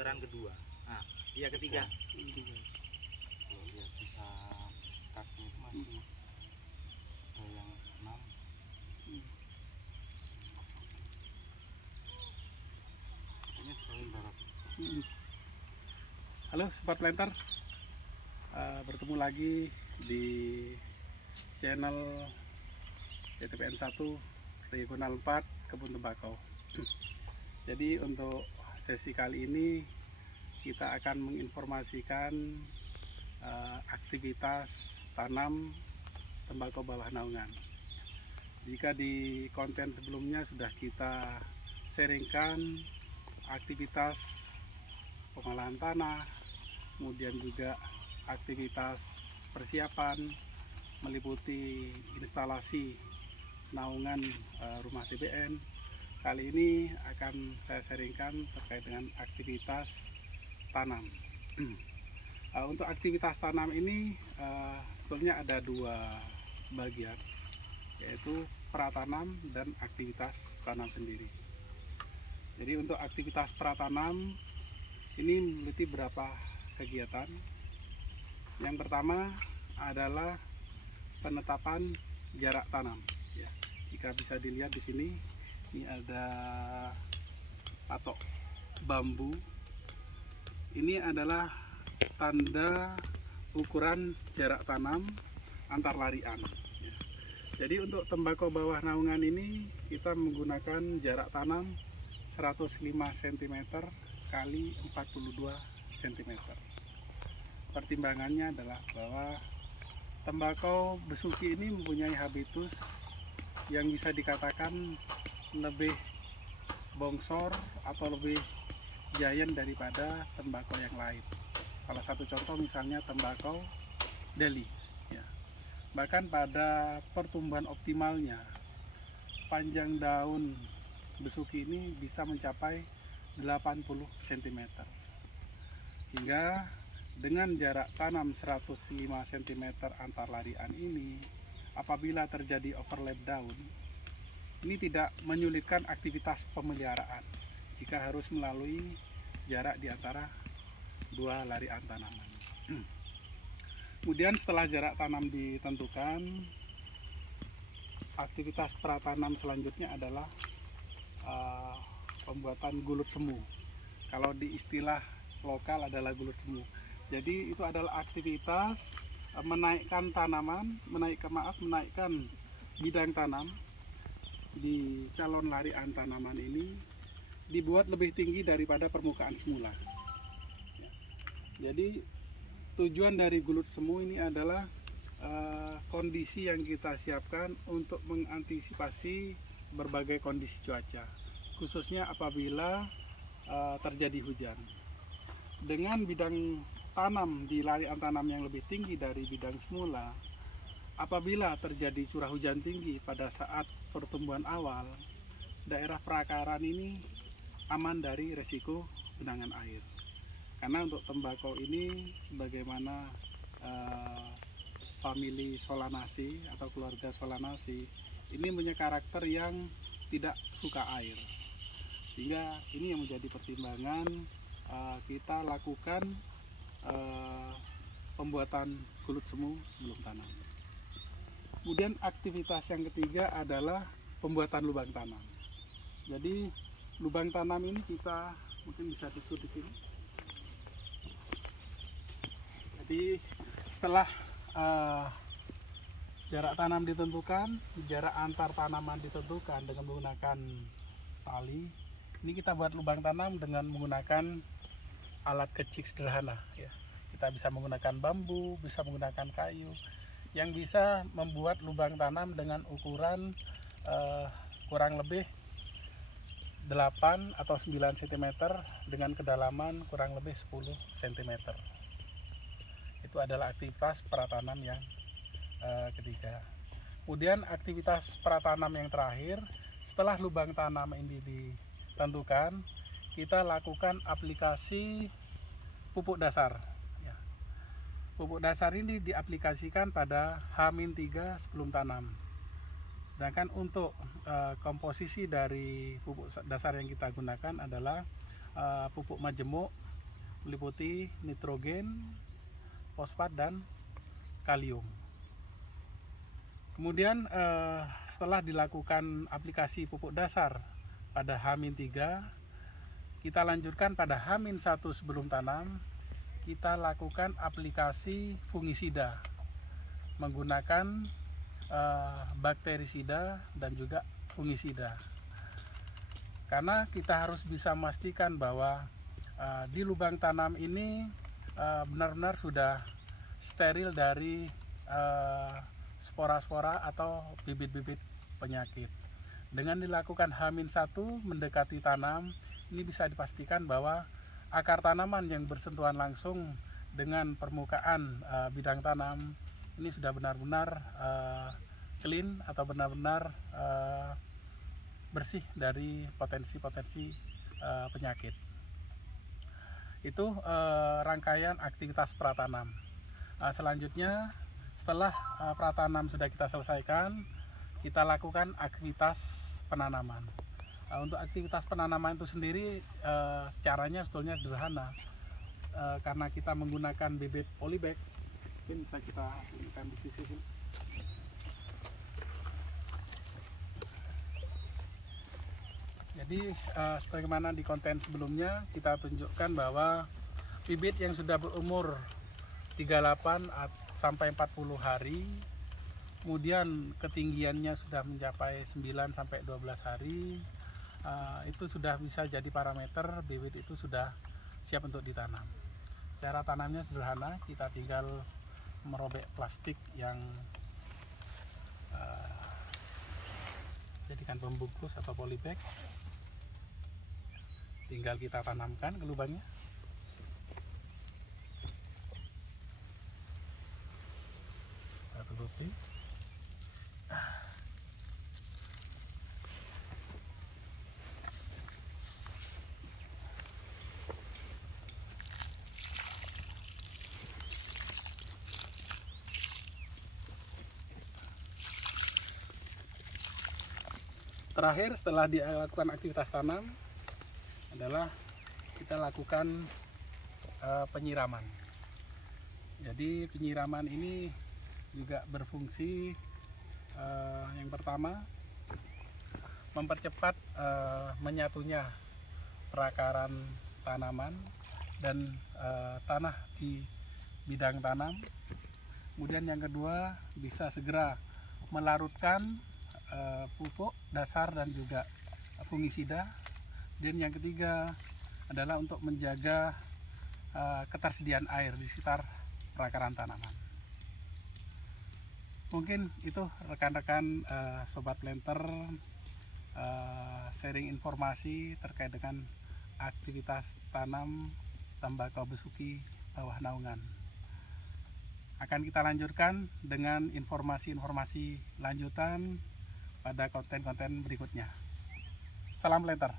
putaran kedua. Nah, iya ketiga. Kalau lihat sisa kaki itu masih ada yang 6. Ini paling barat. Halo Sobat Planter, bertemu lagi di channel TTPN 1 Regional 4 Kebun Tembakau. Jadi untuk sesi kali ini kita akan menginformasikan aktivitas tanam tembakau bawah naungan. Jika di konten sebelumnya sudah kita sharingkan aktivitas pengolahan tanah, kemudian juga aktivitas persiapan meliputi instalasi naungan rumah TBN. Kali ini akan saya sharingkan terkait dengan aktivitas tanam. Untuk aktivitas tanam ini sebetulnya ada dua bagian, yaitu pratanam dan aktivitas tanam sendiri. Jadi untuk aktivitas pratanam ini memiliki beberapa kegiatan. Yang pertama adalah penetapan jarak tanam. Ya, jika bisa dilihat di sini, ini ada patok bambu. Ini adalah tanda ukuran jarak tanam antar larian. Ya. Jadi untuk tembakau bawah naungan ini kita menggunakan jarak tanam 105 cm kali 42 cm. Pertimbangannya adalah bahwa tembakau besuki ini mempunyai habitus yang bisa dikatakan lebih bongsor atau lebih giant daripada tembakau yang lain. Salah satu contoh misalnya tembakau Delhi. Ya. Bahkan pada pertumbuhan optimalnya, panjang daun besuki ini bisa mencapai 80 cm. Sehingga dengan jarak tanam 105 cm antar larian ini, apabila terjadi overlap daun, ini tidak menyulitkan aktivitas pemeliharaan jika harus melalui jarak di antara dua larian tanaman. Kemudian setelah jarak tanam ditentukan, aktivitas pratanam selanjutnya adalah pembuatan gulut semu. Kalau di istilah lokal adalah gulut semu. Jadi itu adalah aktivitas menaikkan bidang tanam di calon larian tanaman ini dibuat lebih tinggi daripada permukaan semula. Jadi tujuan dari gulut semu ini adalah kondisi yang kita siapkan untuk mengantisipasi berbagai kondisi cuaca, khususnya apabila terjadi hujan. Dengan bidang tanam di larian tanam yang lebih tinggi dari bidang semula, apabila terjadi curah hujan tinggi pada saat pertumbuhan awal, daerah perakaran ini aman dari resiko genangan air. Karena untuk tembakau ini sebagaimana famili Solanaceae atau keluarga Solanaceae, ini punya karakter yang tidak suka air. Sehingga ini yang menjadi pertimbangan kita lakukan pembuatan gulut semu sebelum tanam. Kemudian aktivitas yang ketiga adalah pembuatan lubang tanam. Jadi lubang tanam ini kita mungkin bisa disut di sini. Jadi setelah jarak tanam ditentukan, jarak antar tanaman ditentukan dengan menggunakan tali. Ini kita buat lubang tanam dengan menggunakan alat kecil sederhana. Ya. Kita bisa menggunakan bambu, bisa menggunakan kayu, yang bisa membuat lubang tanam dengan ukuran kurang lebih 8 atau 9 cm dengan kedalaman kurang lebih 10 cm. Itu adalah aktivitas pratanam yang ketiga. Kemudian aktivitas pratanam yang terakhir, setelah lubang tanam ini ditentukan, kita lakukan aplikasi pupuk dasar. Pupuk dasar ini diaplikasikan pada H-3 sebelum tanam. Sedangkan untuk komposisi dari pupuk dasar yang kita gunakan adalah pupuk majemuk meliputi nitrogen, fosfat, dan kalium. Kemudian setelah dilakukan aplikasi pupuk dasar pada H-3, kita lanjutkan pada H-1 sebelum tanam, kita lakukan aplikasi fungisida menggunakan bakterisida dan juga fungisida. Karena kita harus bisa memastikan bahwa di lubang tanam ini benar-benar sudah steril dari spora-spora atau bibit-bibit penyakit. Dengan dilakukan H-1 mendekati tanam, ini bisa dipastikan bahwa akar tanaman yang bersentuhan langsung dengan permukaan bidang tanam ini sudah benar-benar clean atau benar-benar bersih dari potensi-potensi penyakit. Itu rangkaian aktivitas pratanam. Selanjutnya, setelah pratanam sudah kita selesaikan, kita lakukan aktivitas penanaman. Untuk aktivitas penanaman itu sendiri caranya sebetulnya sederhana, karena kita menggunakan bibit polybag. Mungkin bisa kita gunakan di sisi sini. Jadi sebagaimana di konten sebelumnya kita tunjukkan bahwa bibit yang sudah berumur 38 sampai 40 hari, kemudian ketinggiannya sudah mencapai 9 sampai 12 hari, itu sudah bisa jadi parameter bibit itu sudah siap untuk ditanam. Cara tanamnya sederhana, kita tinggal merobek plastik yang jadikan pembungkus atau polybag, tinggal kita tanamkan ke lubangnya. Kita tutupi. Terakhir, setelah dilakukan aktivitas tanam adalah kita lakukan penyiraman. Jadi penyiraman ini juga berfungsi yang pertama mempercepat menyatunya perakaran tanaman dan tanah di bidang tanam. Kemudian yang kedua, bisa segera melarutkan pupuk dasar dan juga fungisida. Dan yang ketiga adalah untuk menjaga ketersediaan air di sekitar perakaran tanaman. Mungkin itu rekan-rekan Sobat Planter, sharing informasi terkait dengan aktivitas tanam tembakau besuki bawah naungan. Akan kita lanjutkan dengan informasi-informasi lanjutan pada konten-konten berikutnya. Salam Planter.